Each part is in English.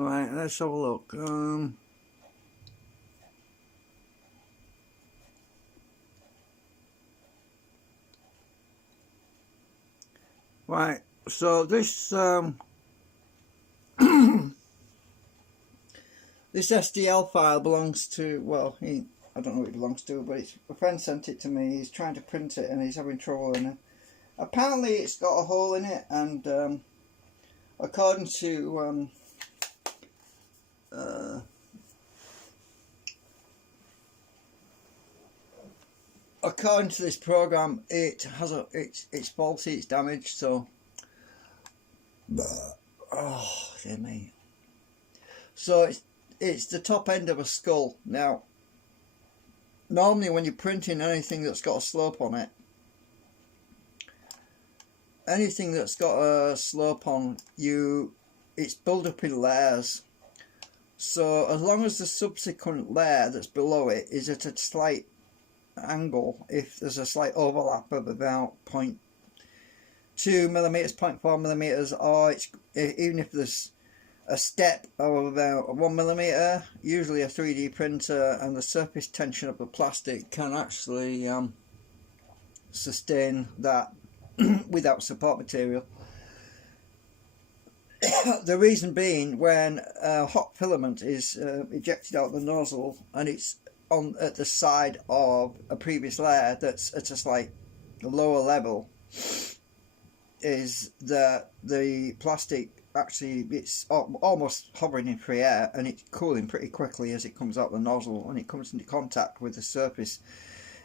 Right, let's have a look. Right, so this this SDL file belongs to, well, I don't know what it belongs to, but a friend sent it to me. He's trying to print it and he's having trouble in it. Apparently it's got a hole in it, and according to according to this program, it's faulty, it's damaged. So, oh dear me. So it's the top end of a skull. Now, normally when you're printing anything that's got a slope on it, anything that's got a slope on it's built up in layers. So as long as the subsequent layer that's below it is at a slight angle, if there's a slight overlap of about 0.2 millimeters, 0.4 millimeters, or even if there's a step of about 1 millimeter, usually a 3D printer and the surface tension of the plastic can actually sustain that without support material. The reason being, when hot filament is ejected out the nozzle and it's at the side of a previous layer that's at a slight lower level, is that the plastic actually, it's almost hovering in free air and it's cooling pretty quickly as it comes out the nozzle, and it comes into contact with the surface.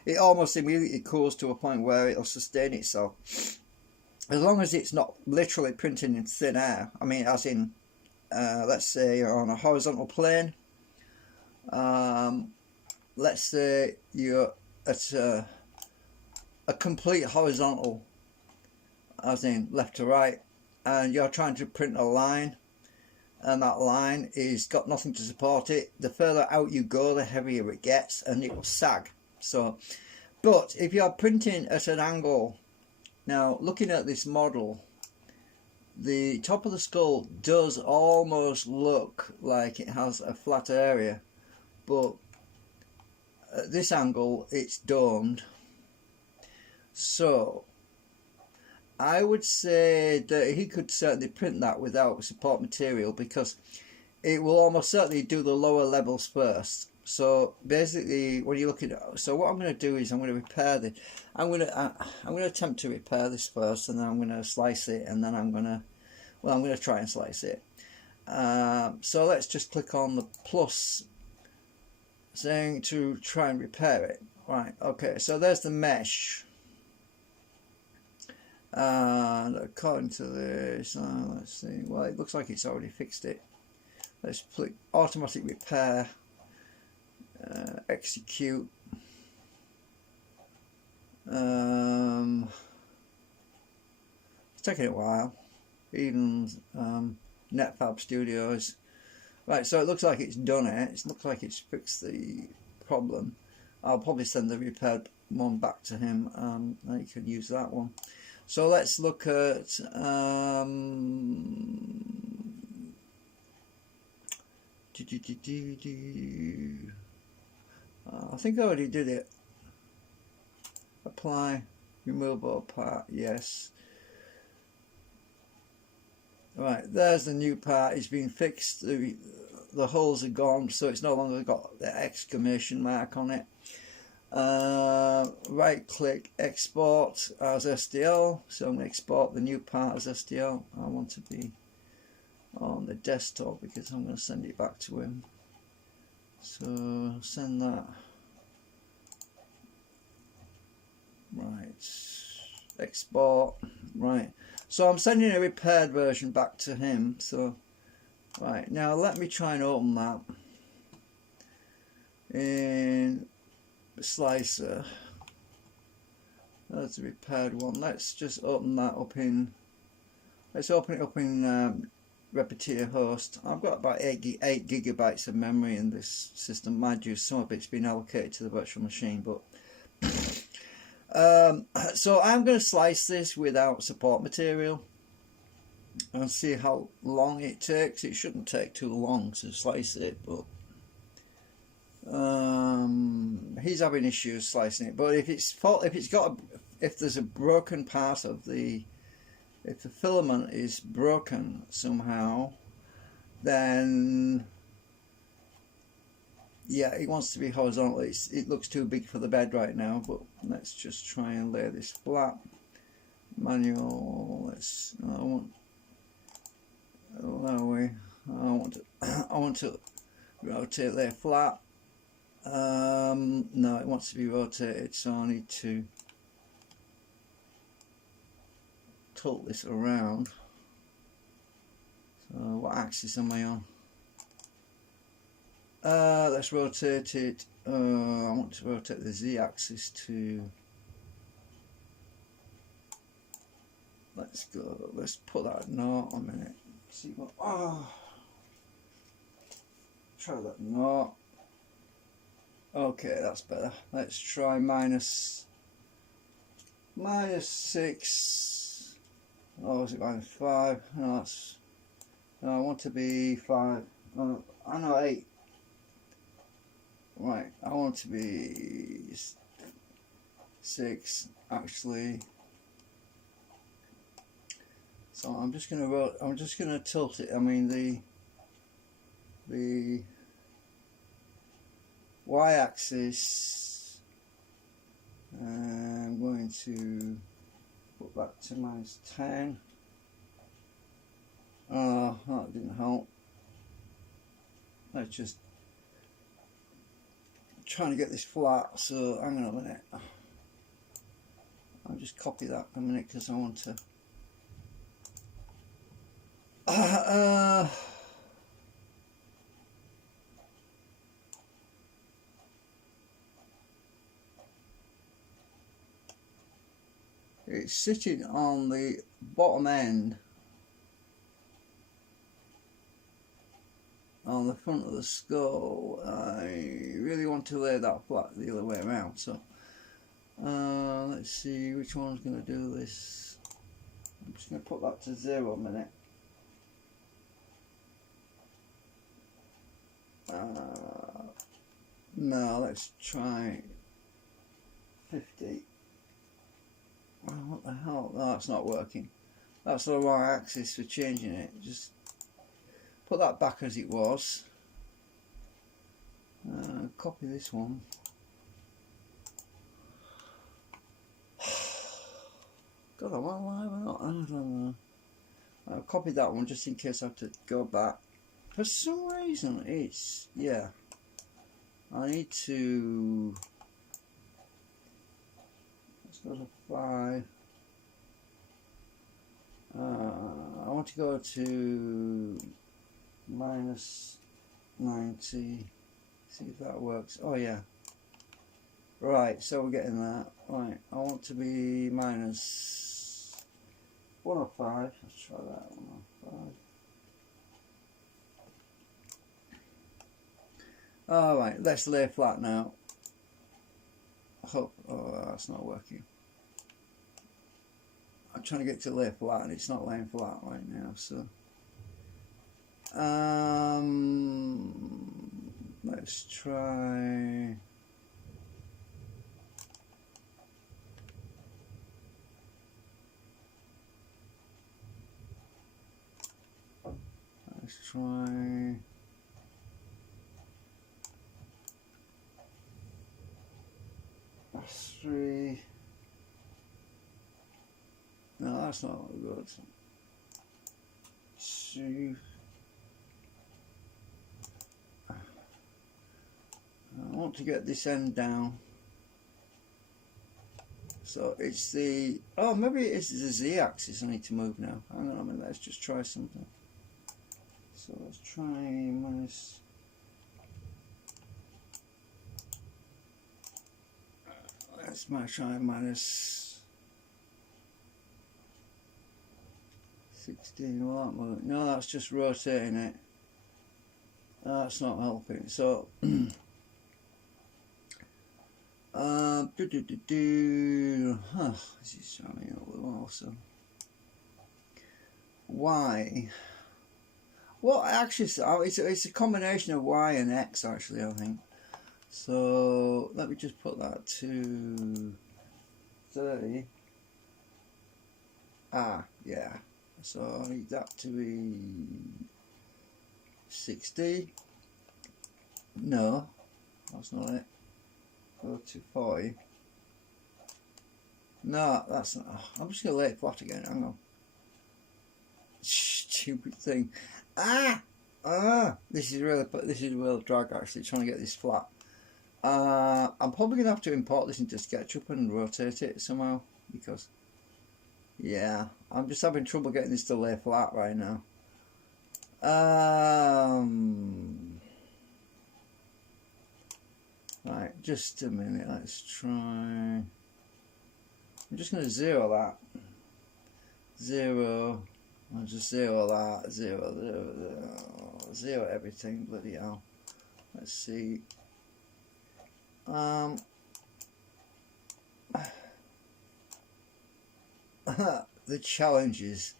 It almost immediately cools to a point where it'll sustain itself. As long as it's not literally printing in thin air, I mean, as in, let's say you're on a horizontal plane, let's say you're at a complete horizontal, as in left to right, and you're trying to print a line, and that line is got nothing to support it. The further out you go, the heavier it gets, and it will sag. So, but if you're printing at an angle, now looking at this model, the top of the skull does almost look like it has a flat area, but at this angle it's domed. So I would say that he could certainly print that without support material, because it will almost certainly do the lower levels first. So basically, when you're looking at, so what I'm going to do is I'm going to repair this. I'm going to attempt to repair this first, and then I'm going to slice it, and then I'm going to try and slice it. So let's just click on the plus saying to try and repair it. Right, okay, so there's the mesh. According to this, let's see, well, it looks like it's already fixed it. Let's click automatic repair, execute. It's taking a while, even NetFab Studios. Right, so it looks like it's done it. It looks like it's fixed the problem. I'll probably send the repaired one back to him, and he can use that one. So let's look at I think I already did it. Apply, remove all part, yes. Right, there's the new part. It's been fixed. The holes are gone, so it's no longer got the exclamation mark on it. Right click, export as STL. So I'm going to export the new part as STL. I want to be on the desktop because I'm going to send it back to him. So send that. Right, export. Right, so I'm sending a repaired version back to him. So right, now let me try and open that in Slicer. That's a repaired one. Let's just open that up in, let's open it up in Repetier host. I've got about 8 gigabytes of memory in this system. Mind you, some of it's been allocated to the virtual machine, but so I'm going to slice this without support material. and see how long it takes. It shouldn't take too long to slice it, but he's having issues slicing it. But if if there's a broken part of if the filament is broken somehow, then yeah, it wants to be horizontal. It looks too big for the bed right now, but let's just try and lay this flat. Manual. I want to rotate there flat. No, it wants to be rotated, so I need to tilt this around. So what axis am I on? Let's rotate it. I want to rotate the z-axis to. Let's go. Let's put that knot a minute. See what? Try that knot. Okay, that's better. Let's try minus 6. Oh, is it -5? No, that's. No, I want to be 5. Oh, I know 8. Right, I want to be 6 actually. So I'm just gonna tilt it. I mean the y-axis. I'm going to put that to -10. Oh, that didn't help. Let's just trying to get this flat. So hang on a minute. I'll just copy that a minute because I want to. It's sitting on the bottom end on the front of the skull. I really want to lay that flat the other way around, so let's see which one's going to do this. I'm just going to put that to 0 a minute. No, let's try 50. Oh, what the hell? No, that's not working. That's the wrong axis for changing it. Just put that back as it was. Copy this one. God, am I alive or not? I don't know. I'll copy that one just in case I have to go back. For some reason, it's, yeah. I need to. Let's go to 5. I want to go to -90. See if that works. Oh yeah. Right, so we're getting that. Right, I want to be -105. Let's try that. 105. Alright, let's lay flat now. Oh, that's not working. I'm trying to get to lay flat and it's not laying flat right now, so let's try. Let's try. That's 3. No, that's not good. 2. I want to get this end down. So it's the. Oh, maybe it is the z-axis I need to move now. Hang on a minute. Let's just try something. So let's try minus. Let's try minus 16. Will that move? No, that's just rotating it. That's not helping. So, this is showing up the wall. So, Y. Well, actually, it's a combination of Y and X, actually, I think. So let me just put that to 30. Yeah. So I need that to be 60. No, that's not it. Go to 40. No, that's not. I'm just going to lay it flat again. Hang on. Stupid thing. This is a real drag, actually, trying to get this flat. I'm probably going to have to import this into SketchUp and rotate it somehow, because, yeah, I'm just having trouble getting this to lay flat right now. Right, just a minute, let's try. I'm just going to zero that. I'll just zero that, zero everything, bloody hell. Let's see. The challenges.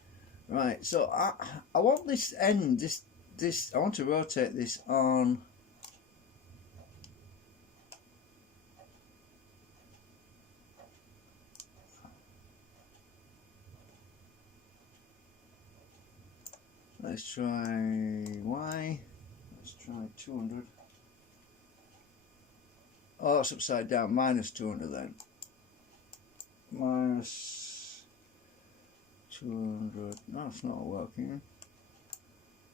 Right, so I want this end, this I want to rotate this on. Let's try Y. Let's try 200. Oh, that's upside down. Minus 200 then. Minus 200. No, it's not working.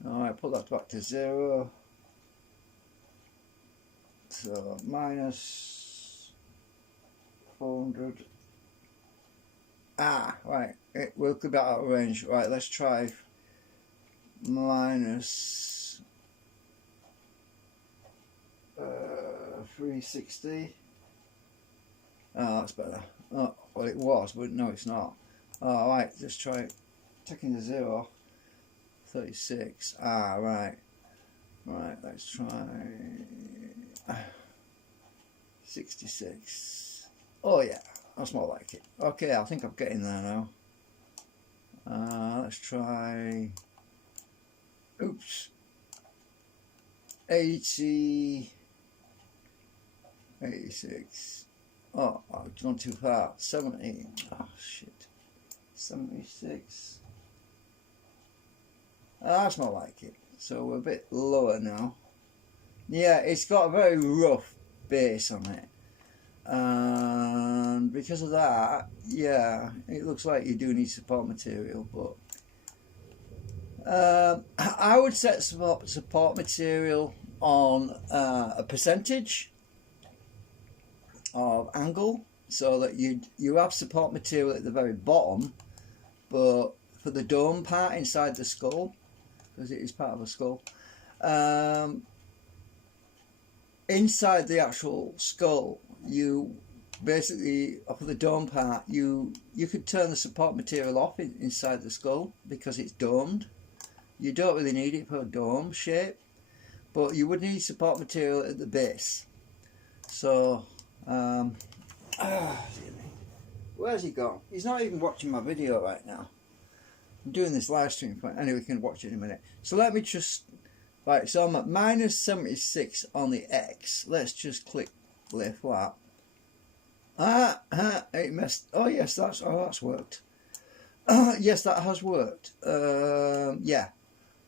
Alright, put that back to 0. So minus 400. Right. It will be out of range. Right, let's try minus 360. Oh, that's better. Oh, well, it was, but no, it's not. Alright, just try taking the 0. 36. Right. Right, let's try 66. Oh, yeah, that's more like it. Okay, I think I'm getting there now. Let's try. Oops. 80. 86. Oh, I've gone too far. 70. Oh, shit. 76. That's more like it. So we're a bit lower now. Yeah, it's got a very rough base on it. And because of that, yeah, it looks like you do need support material, but I would set support material on a percentage of angle, so that you have support material at the very bottom, but for the dome part inside the skull, because it is part of a skull, inside the actual skull, you basically, for the dome part, you could turn the support material off inside the skull because it's domed. You don't really need it for a dome shape, but you would need support material at the base. So where's he gone? He's not even watching my video right now. I'm doing this live stream. Anyway, we can watch it in a minute. So let me just, right, so I'm at minus 76 on the X. Let's just click lay flat. It messed. Oh yes, that's worked. Yes, that has worked. Yeah.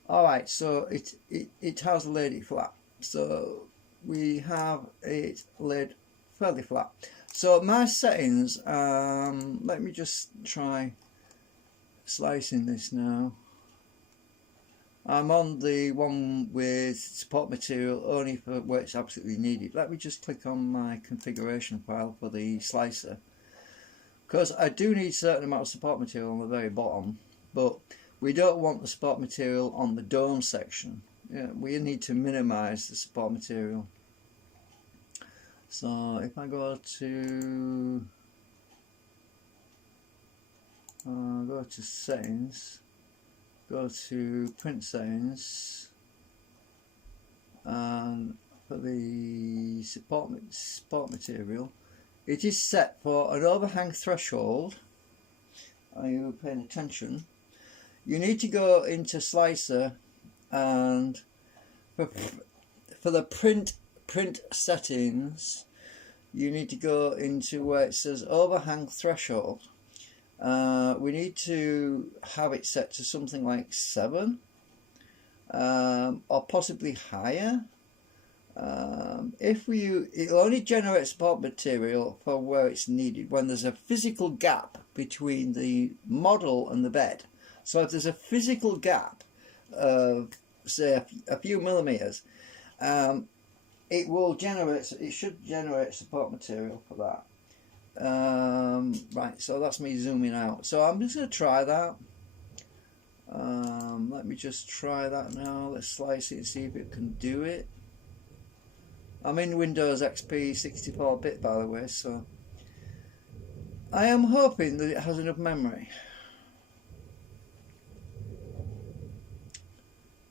All right, so it has laid it flat. So we have it laid fairly flat. So my settings. Let me just try slicing this now. I'm on the one with support material only for where it's absolutely needed. Let me just click on my configuration file for the slicer, because I do need a certain amount of support material on the very bottom, but we don't want the support material on the dome section. Yeah, we need to minimize the support material. So if I go to settings, go to print settings, and for the support material, it is set for an overhang threshold. Are you paying attention? you need to go into Slicer, and for the print settings, you need to go into where it says overhang threshold. We need to have it set to something like 7, or possibly higher. It'll only generate support material for where it's needed, when there's a physical gap between the model and the bed. So if there's a physical gap of, say, a few millimeters, it should generate support material for that. Right, so that's me zooming out. So I'm just going to try that. Let me just try that now. Let's slice it and see if it can do it. I'm in Windows XP 64-bit, by the way, so I am hoping that it has enough memory.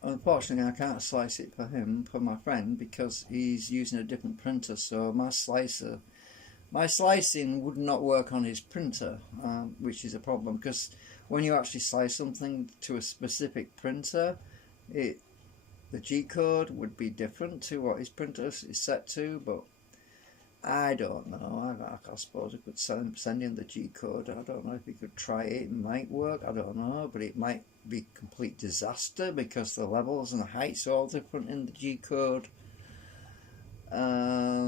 Unfortunately, I can't slice it for my friend, because he's using a different printer, so my slicing would not work on his printer, which is a problem, because when you actually slice something to a specific printer, the G-code would be different to what his printer is set to, but I don't know. I suppose I could send him the G-code. I don't know if he could try it. It might work, I don't know, but it might be a complete disaster because the levels and the heights are all different in the G-code. I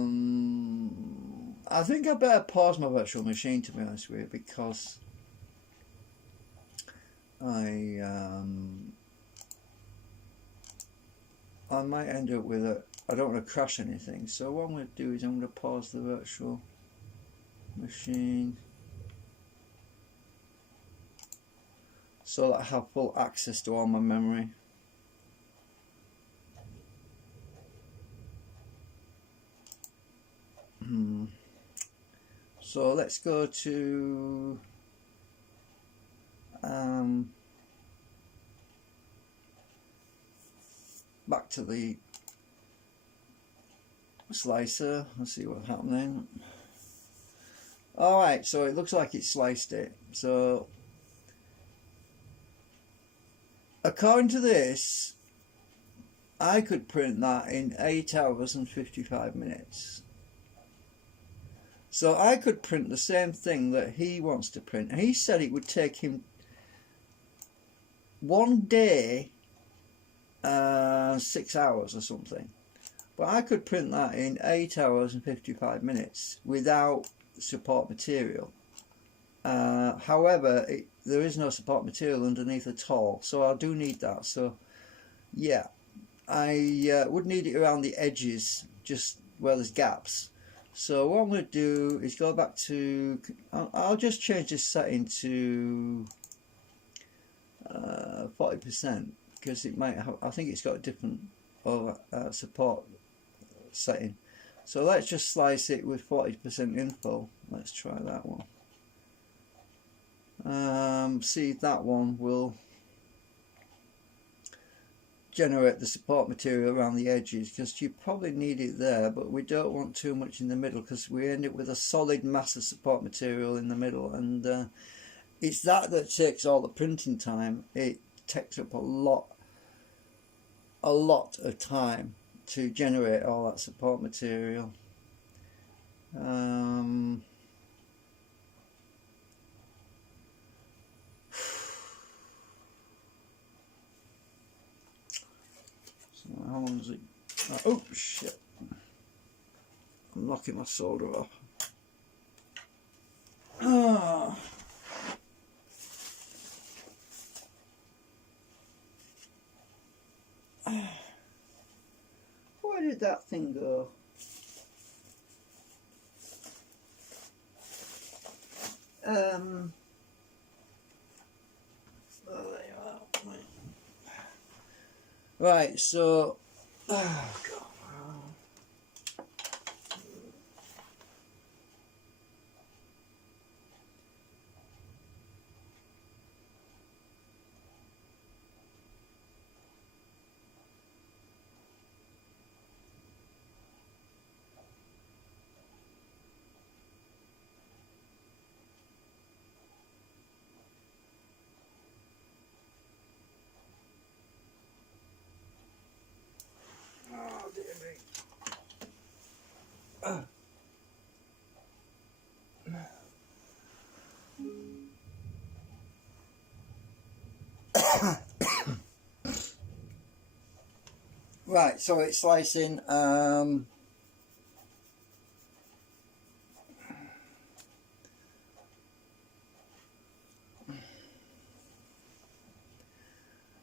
think I better pause my virtual machine, to be honest with you, because I might end up with I don't want to crash anything. So what I'm going to do is I'm going to pause the virtual machine so that I have full access to all my memory. So let's go to back to the slicer. Let's see what's happening. Alright, so it looks like it sliced it. So according to this, I could print that in 8 hours and 55 minutes. So I could print the same thing that he wants to print. He said it would take him 1 day, 6 hours or something. But I could print that in 8 hours and 55 minutes without support material. However, there is no support material underneath at all, so I do need that. So yeah, I would need it around the edges, just where there's gaps. So what I'm going to do is go back to, I'll just change this setting to 40%, because it might have, I think it's got a different support setting. So let's just slice it with 40% info. Let's try that one. See if that one will generate the support material around the edges, because you probably need it there, but we don't want too much in the middle, because we end up with a solid mass of support material in the middle, and it's that takes all the printing time. It takes up a lot of time to generate all that support material. So how long is it? Oh shit! I'm knocking my solder off. Ah. Where did that thing go? Oh, there you are. Right, so oh God. Right, so it's slicing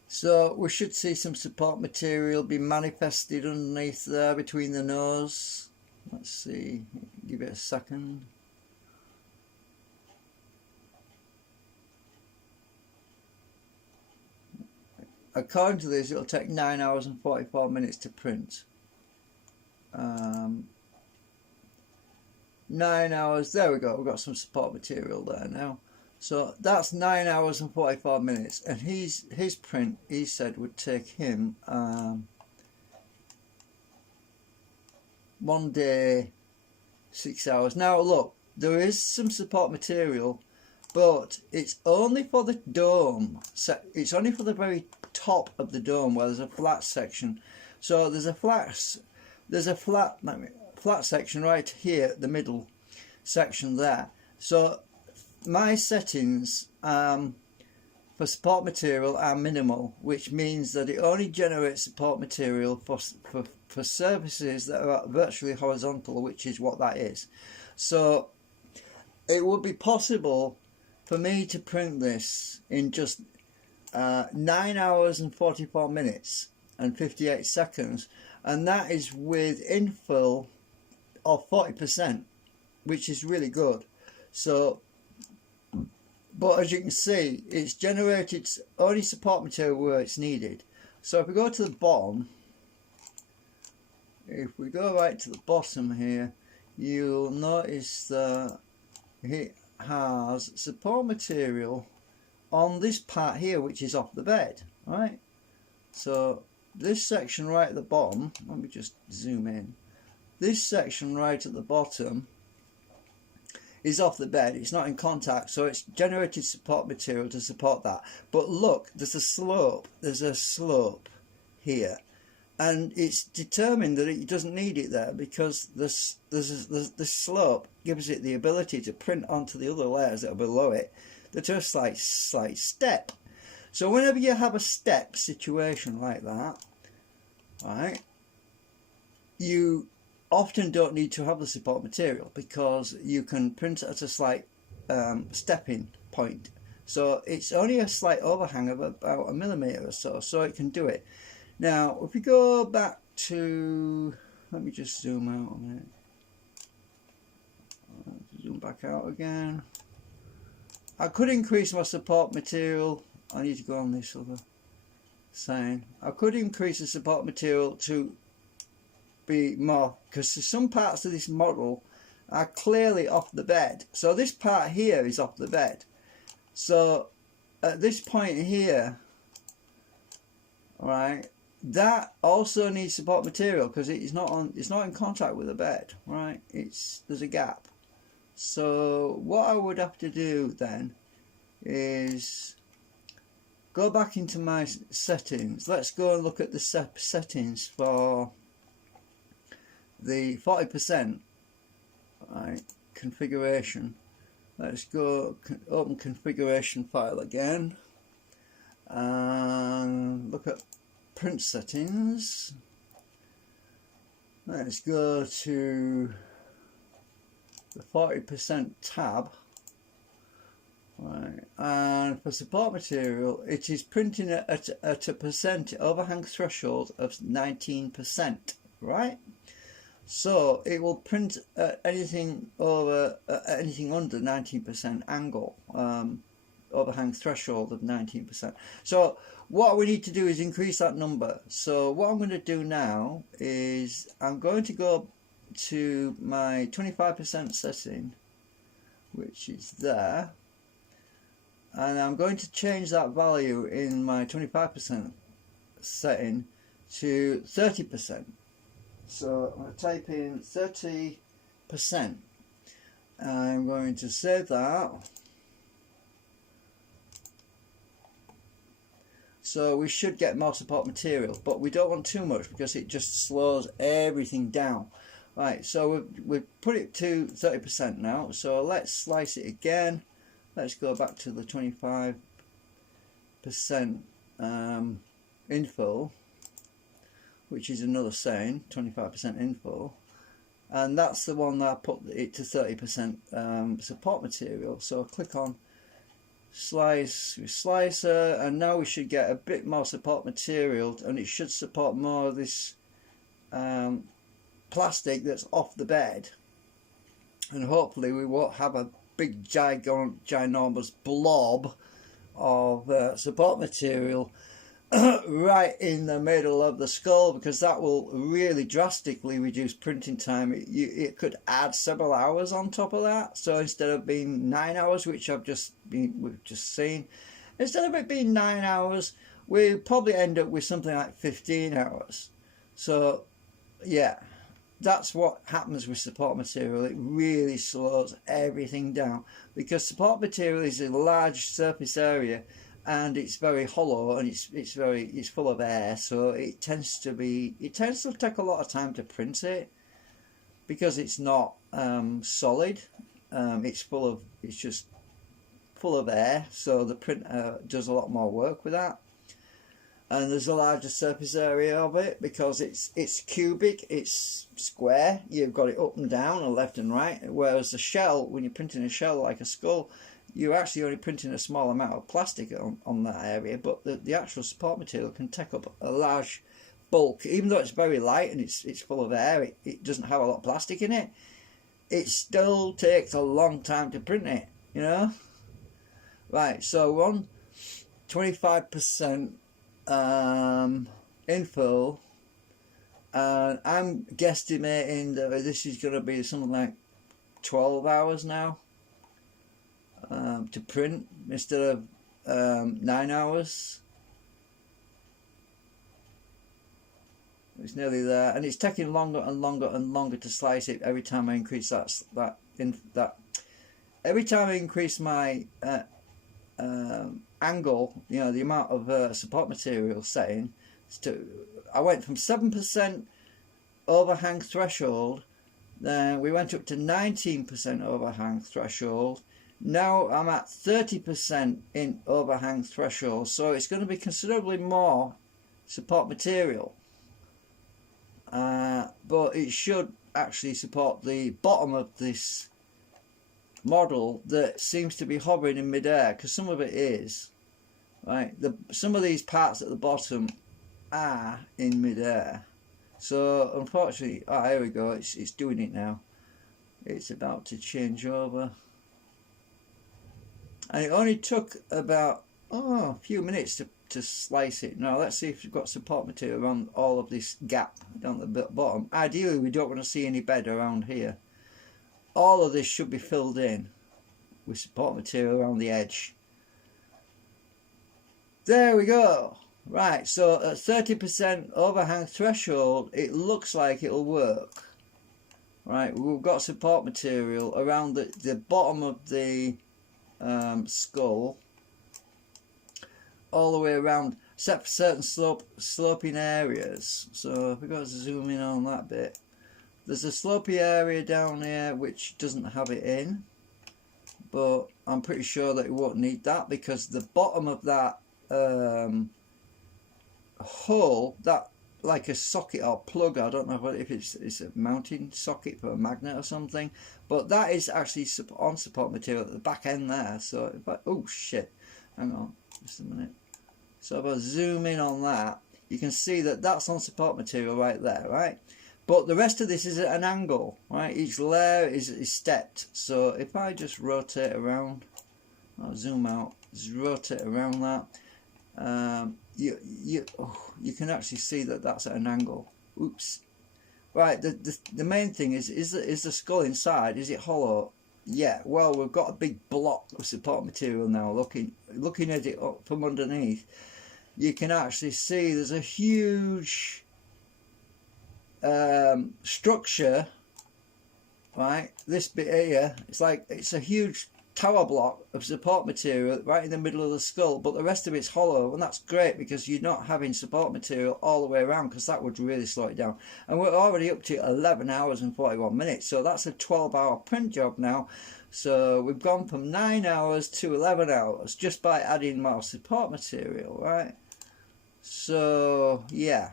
so we should see some support material be manifested underneath there between the nose. Let's see, give it a second. According to this, it'll take 9 hours and 44 minutes to print. 9 hours, there we go, we've got some support material there now. So that's 9 hours and 44 minutes, and his print, he said, would take him 1 day, 6 hours. Now look, there is some support material, but it's only for the dome. It's only for the very top of the dome where there's a flat section. So there's a flat section right here, the middle section there. So my settings for support material are minimal, which means that it only generates support material for surfaces that are virtually horizontal, which is what that is. So it would be possible for me to print this in just 9 hours and 44 minutes and 58 seconds, and that is with infill of 40%, which is really good. So, but as you can see, it's generated only support material where it's needed. So if we go to the bottom, if we go right to the bottom here, you'll notice that it has support material on this part here, which is off the bed, right? So this section right at the bottom, let me just zoom in, this section right at the bottom is off the bed, it's not in contact, so it's generated support material to support that. But look, there's a slope here, and it's determined that it doesn't need it there because this slope gives it the ability to print onto the other layers that are below it that are a slight step. So whenever you have a step situation like that, right, you often don't need to have the support material because you can print at a slight stepping point. So it's only a slight overhang of about 1 millimeter or so, so it can do it. Now if we go back to, let me just zoom out a minute, zoom back out again. I could increase my support material. I need to go on this other sign. I could increase the support material to be more, because some parts of this model are clearly off the bed. So this part here is off the bed. So at this point here, right, that also needs support material because it's not in contact with the bed, right? There's a gap. So what I would have to do then is go back into my settings. Let's go and look at the settings for the 40%, right, configuration. Let's go open configuration file again and look at print settings. Let's go to the 40% tab, right, and for support material it is printing at a percent overhang threshold of 19%, right? So it will print anything under 19% angle, overhang threshold of 19%. So what we need to do is increase that number. So what I'm going to do now is I'm going to go to my 25% setting, which is there, and I'm going to change that value in my 25% setting to 30%. So I'm going to type in 30%. I'm going to save that. So we should get more support material, but we don't want too much because it just slows everything down. Right, so we've put it to 30% now, so let's slice it again. Let's go back to the 25% infill. which is another saying, 25% infill. And that's the one that I put it to 30% support material. So I'll click on slice with slicer, and now we should get a bit more support material, and it should support more of this plastic that's off the bed, and hopefully we won't have a big ginormous blob of support material right in the middle of the skull, because that will really drastically reduce printing time. It could add several hours on top of that. So instead of being 9 hours, which we've just seen, instead of it being 9 hours, we'll probably end up with something like 15 hours. So yeah, that's what happens with support material. It really slows everything down, because support material is a large surface area, and it's very hollow, and it's full of air, so it tends to take a lot of time to print it, because it's not solid. It's just full of air, so the printer does a lot more work with that. And there's a larger surface area of it, because it's cubic, it's square. You've got it up and down and left and right, whereas the shell, when you're printing a shell like a skull, you're actually only printing a small amount of plastic on that area, but the actual support material can take up a large bulk. Even though it's very light and it's full of air, it doesn't have a lot of plastic in it. It still takes a long time to print it, you know. Right, so we're on 25% infill, and I'm guesstimating that this is going to be something like 12 hours now. To print instead of 9 hours. It's nearly there, and it's taking longer and longer and longer to slice it every time I increase that. Every time I increase my angle, you know, the amount of support material setting, I went from 7% overhang threshold, then we went up to 19% overhang threshold. Now I'm at 30% in overhang threshold, so it's going to be considerably more support material, but it should actually support the bottom of this model that seems to be hovering in midair, because some of it is, right? Some of these parts at the bottom are in midair. So unfortunately, here we go, it's doing it now. It's about to change over. And it only took about a few minutes to slice it. Now let's see if we've got support material around all of this gap down at the bottom. Ideally we don't want to see any bed around here. All of this should be filled in with support material around the edge. There we go. Right, so at 30% overhang threshold, it looks like it'll work. Right, we've got support material around the bottom of the skull, all the way around, except for certain sloping areas. So if we go to zoom in on that bit, there's a slopy area down here which doesn't have it in, but I'm pretty sure that it won't need that, because the bottom of that hole, that like a socket or plug, I don't know if it's a mounting socket for a magnet or something, but that is actually on support material at the back end there. So if oh shit, hang on just a minute. So if I zoom in on that, you can see that that's on support material right there, right? But the rest of this is at an angle, right? Each layer is stepped. So if I just rotate around, I'll zoom out, just rotate around that, you can actually see that that's at an angle. Oops. Right, the main thing is the skull inside, is it hollow? Yeah, well, we've got a big block of support material now. Looking at it up from underneath, you can actually see there's a huge structure, right? This bit here, it's a huge tower block of support material right in the middle of the skull, but the rest of it's hollow, and that's great because you're not having support material all the way around, because that would really slow it down. And we're already up to 11 hours and 41 minutes, so that's a 12-hour print job now. So we've gone from 9 hours to 11 hours just by adding more support material, right? So yeah,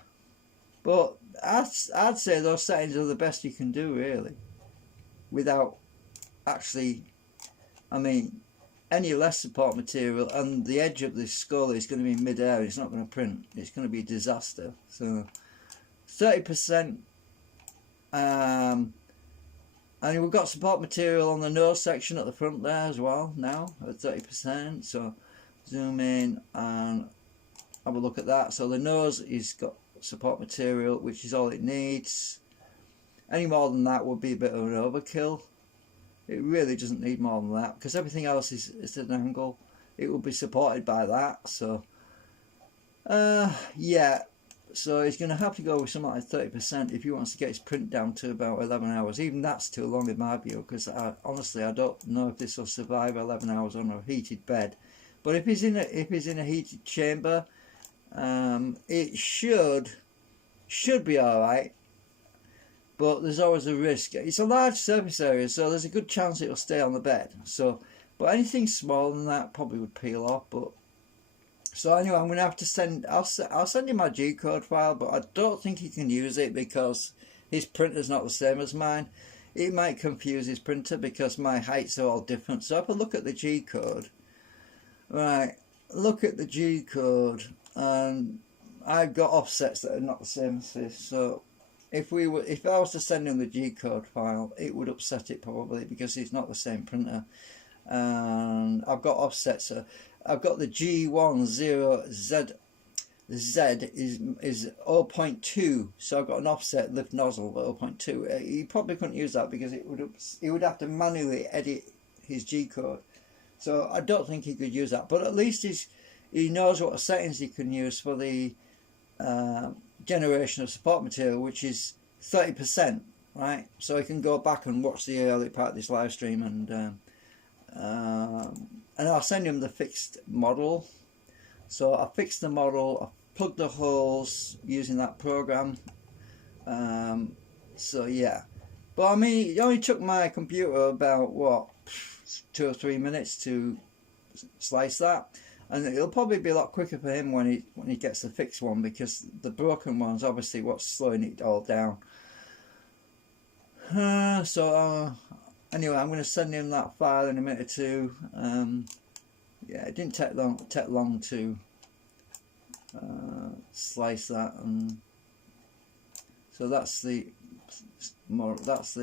But I'd say those settings are the best you can do, really, without actually, I mean, any less support material, and the edge of this skull is going to be mid-air. It's not going to print. It's going to be a disaster. So 30%. And we've got support material on the nose section at the front there as well now at 30%. So zoom in and have a look at that. So the nose is got support material, which is all it needs. Any more than that would be a bit of an overkill. It really doesn't need more than that, because everything else is at an angle. It will be supported by that. So yeah, so he's going to have to go with something like 30% if he wants to get his print down to about 11 hours. Even that's too long in my view, because honestly I don't know if this will survive 11 hours on a heated bed. But if he's in a heated chamber, it should be all right. But there's always a risk. It's a large surface area, so there's a good chance it'll stay on the bed. So, but anything smaller than that probably would peel off. But so anyway, I'm going to have to send. I'll send him my G-code file, but I don't think he can use it because his printer's not the same as mine. It might confuse his printer because my heights are all different. So if I look at the G-code, right, look at the G-code, and I've got offsets that are not the same as this. So if I was to send him the G-code file, it would upset it probably because it's not the same printer. And I've got offsets. I've got the G10Z. The Z is 0.2, so I've got an offset lift nozzle of 0.2. He probably couldn't use that because he would have to manually edit his G-code. So I don't think he could use that. But at least he knows what settings he can use for the generation of support material, which is 30%, right? So he can go back and watch the early part of this live stream, and I'll send him the fixed model. So I fixed the model, I plugged the holes using that program. So yeah, but I mean, it only took my computer about what, 2 or 3 minutes to slice that. And it'll probably be a lot quicker for him when he gets the fixed one, because the broken one's obviously what's slowing it all down. Anyway, I'm going to send him that file in a minute or two. Yeah, it didn't take long to slice that, and so that's the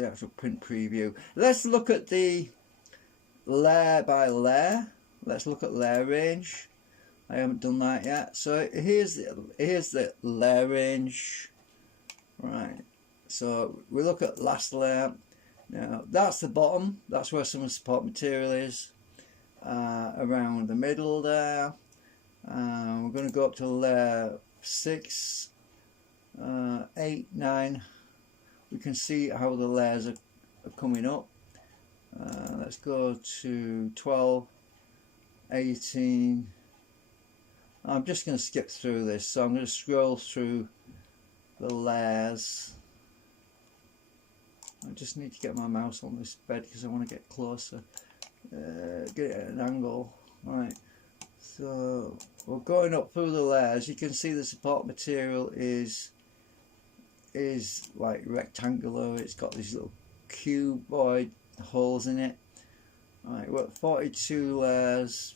actual print preview. Let's look at the layer by layer. Let's look at layer range. I haven't done that yet. So here's the layer range. Right. So we look at last layer. Now that's the bottom. That's where some of the support material is. Around the middle there. We're going to go up to layer 6, 8, 9. We can see how the layers are coming up. Let's go to 12. 18. I'm just going to skip through this, so I'm going to scroll through the layers. I just need to get my mouse on this bed because I want to get closer, get it at an angle. Right, so we're going up through the layers. You can see the support material is like rectangular. It's got these little cuboid holes in it. Right, we're at 42 layers,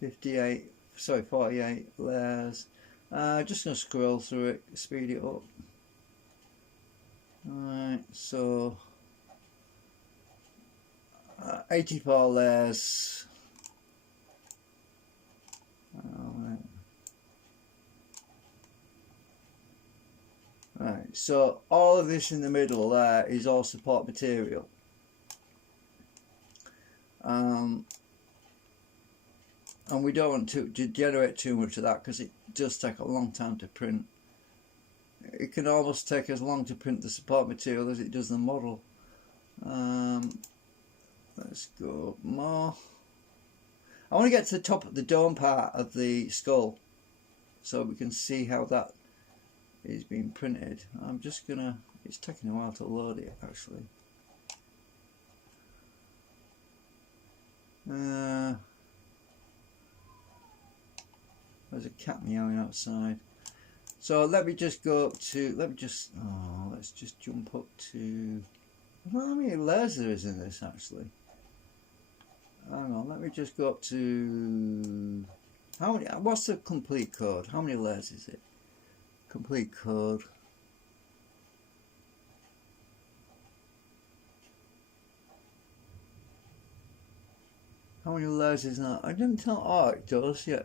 48 layers. Just going to scroll through it, speed it up. Alright, so 84 layers. Right, so all of this in the middle there is all support material. And we don't want to generate too much of that because it does take a long time to print. It can almost take as long to print the support material as it does the model. Let's go up more. I want to get to the top of the dome part of the skull so we can see how that is being printed. I'm just gonna, it's taking a while to load it actually. There's a cat meowing outside. So let me just go up to, let's just jump up to, well, how many layers there is in this actually? Hang on, let me just go up to, how many, what's the complete code? How many layers is it? Complete code. How many layers is that? I didn't tell, oh it does, yeah.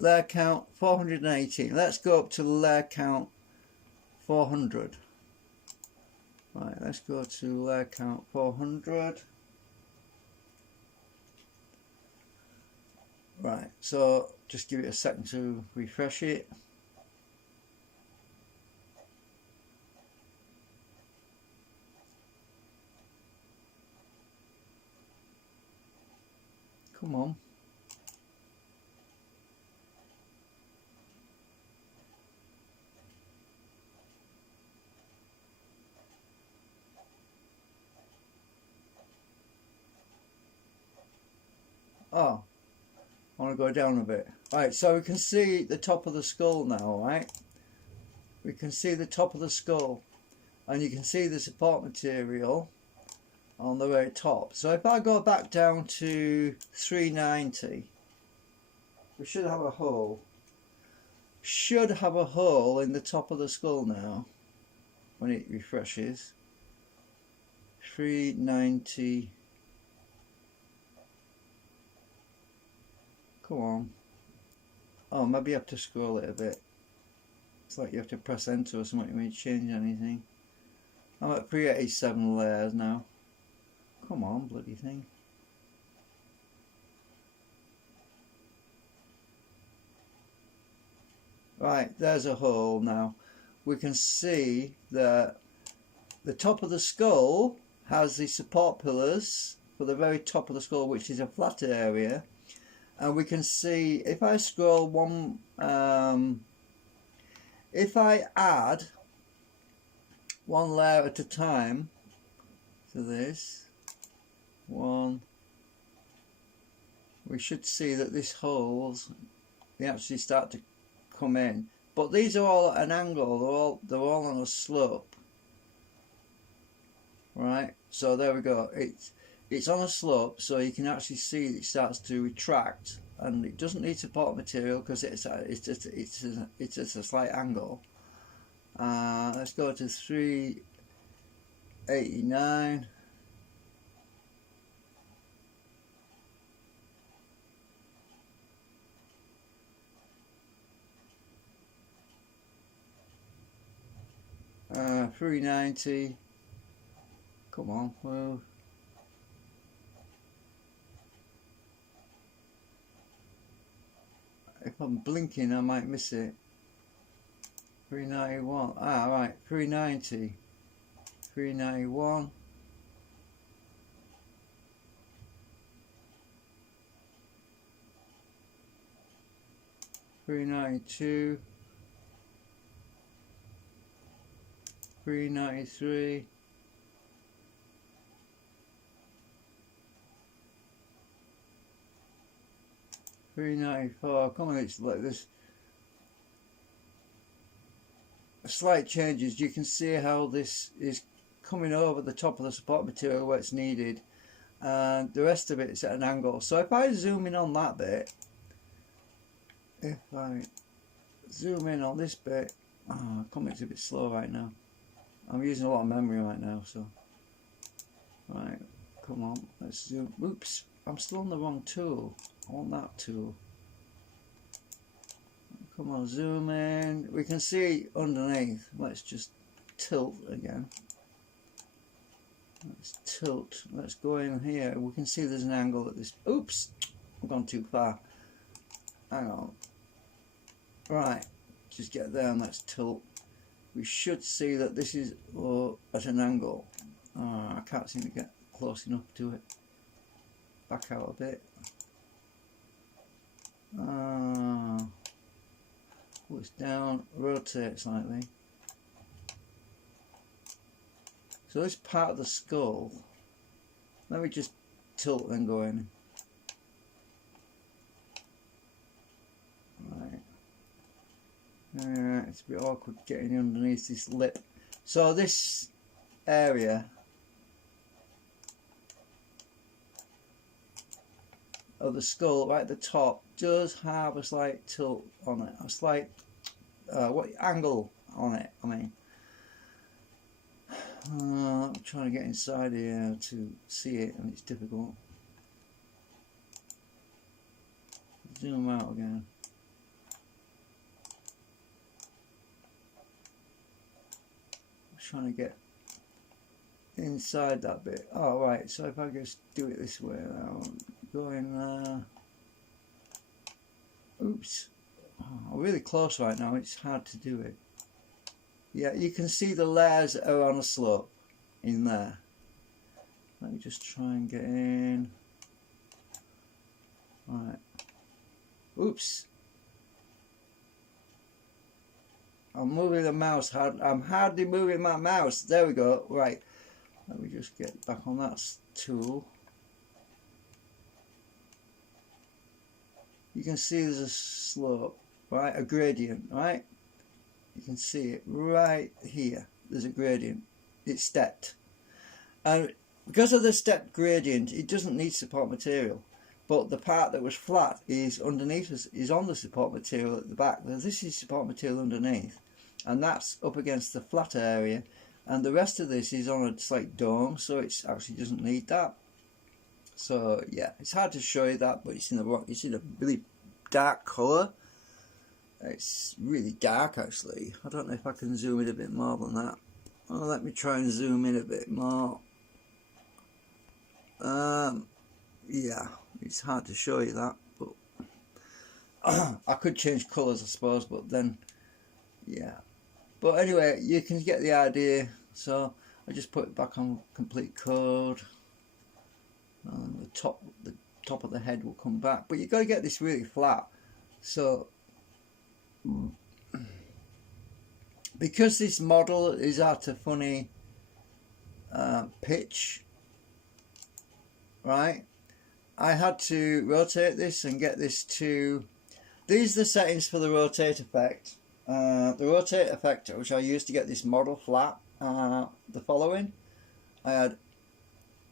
Layer count 418. Let's go up to layer count 400. Right, let's go to layer count 400. Right, so just give it a second to refresh it. Come on. Oh, I want to go down a bit. Right, so we can see the top of the skull now, right? We can see the top of the skull, and you can see the support material on the very top. So if I go back down to 390, we should have a hole. Should have a hole in the top of the skull now when it refreshes. 390. Come on. Oh, maybe you have to scroll it a bit. It's like you have to press enter or something when you change anything. I'm at 387 layers now. Come on, bloody thing. Right, there's a hole now. We can see that the top of the skull has the support pillars for the very top of the skull, which is a flat area. And we can see, if I scroll one, if I add one layer at a time to this, one, we should see that this holes, they actually start to come in. But these are all at an angle, they're all on a slope. Right, so there we go. It's on a slope, so you can actually see it starts to retract, and it doesn't need support material because it's at a slight angle. Let's go to 389. Uh, 390. Come on, move. If I'm blinking, I might miss it. 391. Ah, right. 390. 391. 392. 393. 394. Come on, it's like this. Slight changes. You can see how this is coming over the top of the support material where it's needed, and the rest of it is at an angle. So if I zoom in on that bit, if I zoom in on this bit, comic's a bit slow right now. I'm using a lot of memory right now, so right. Come on, let's zoom. Oops, I'm still on the wrong tool. I want that tool. Come on, zoom in. We can see underneath. Let's just tilt again. Let's tilt. Let's go in here. We can see there's an angle at this. Oops, I've gone too far. Hang on. Right, just get there and let's tilt. We should see that this is at an angle. I can't seem to get close enough to it. Back out a bit. Push down, rotate slightly. So this part of the skull, let me just tilt and go in. Right. it's a bit awkward getting underneath this lip. So this area of the skull right at the top does have a slight tilt on it, a slight what angle on it, I mean. I'm trying to get inside here to see it and it's difficult. Zoom out again. I'm trying to get inside that bit. Oh right, so if I just do it this way now, going oops, I'm really close right now, it's hard to do it. Yeah, you can see the layers are on a slope in there. Let me just try and get in. Right. Oops. I'm moving the mouse hard. I'm hardly moving my mouse. There we go. Right. Let me just get back on that tool. You can see there's a slope, right? A gradient, right? You can see it right here. There's a gradient. It's stepped. And because of the stepped gradient, it doesn't need support material. But the part that was flat is underneath us, is on the support material at the back. Now this is support material underneath. And that's up against the flat area. And the rest of this is on a slight dome, so it actually doesn't need that. So yeah, it's hard to show you that, but it's in a really dark colour. It's really dark actually. I don't know if I can zoom in a bit more than that. Oh, let me try and zoom in a bit more. Yeah, it's hard to show you that, but I could change colours I suppose, but then yeah. But anyway, you can get the idea. So I just put it back on complete code. And the top of the head will come back, but you've got to get this really flat. So because this model is at a funny pitch, right, I had to rotate this and get this to, these are the settings for the rotate effect. The rotate effect which I used to get this model flat, the following. I had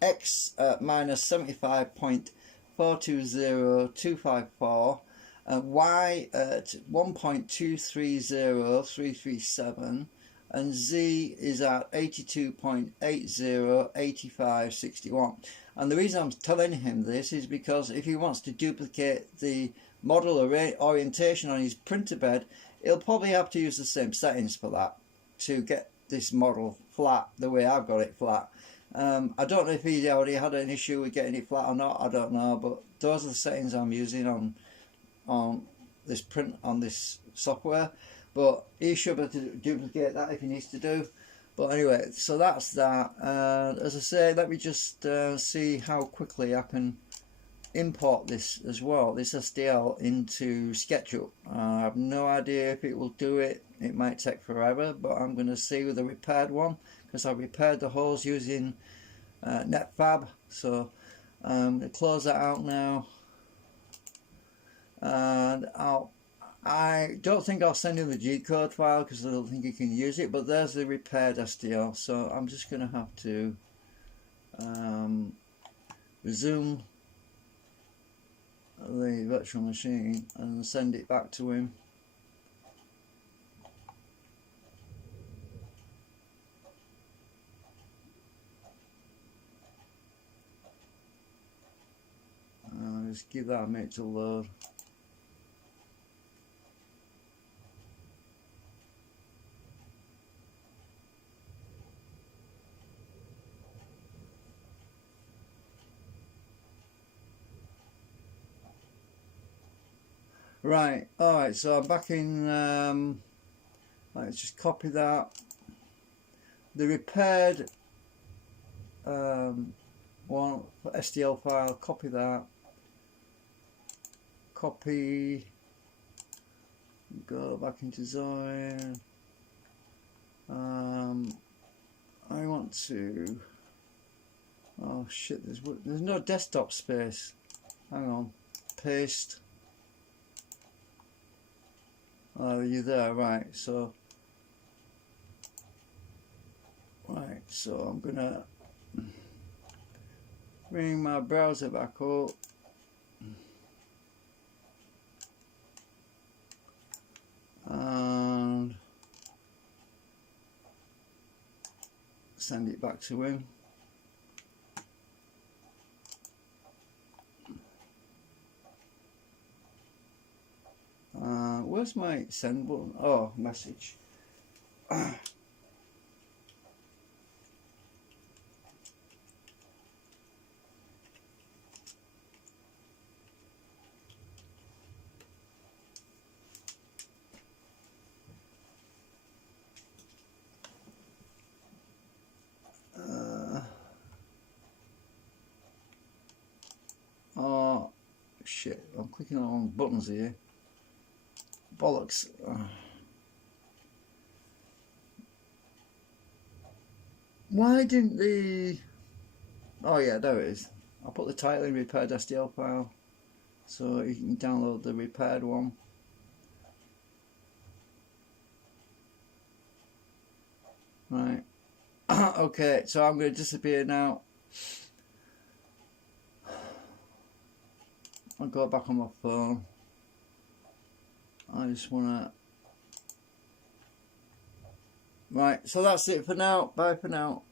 X at minus 75.420254 and Y at 1.230337 and Z is at 82.808561. And the reason I'm telling him this is because if he wants to duplicate the model orientation on his printer bed, he'll probably have to use the same settings for that to get this model flat the way I've got it flat. I don't know if he already had an issue with getting it flat or not, I don't know, but those are the settings I'm using on this print, on this software. But he should be able to duplicate that if he needs to do. But anyway, so that's that. As I say, let me just see how quickly I can import this as well, this STL into SketchUp. I have no idea if it will do it. It might take forever, but I'm going to see with a repaired one, because I repaired the holes using NetFab. So I'm going to close that out now, and I don't think I'll send him the G-code file because I don't think he can use it, but there's the repaired STL. So I'm just going to have to resume the virtual machine and send it back to him. Just give that a minute to load. Right, alright, so I'm back in, let's just copy that. The repaired one, STL file, copy that. Copy, go back into Zoin. I want to, oh shit, there's no desktop space. Hang on, paste. Oh, are you there? Right, so I'm gonna bring my browser back up. And send it back to him. Where's my send button? Oh, message. Oh shit, I'm clicking on the wrong buttons here. Bollocks. Why didn't the... Oh yeah, there it is. I'll put the title in repaired STL file so you can download the repaired one. Right. Okay, so I'm going to disappear now. I'll go back on my phone. I just want to... Right, so that's it for now. Bye for now.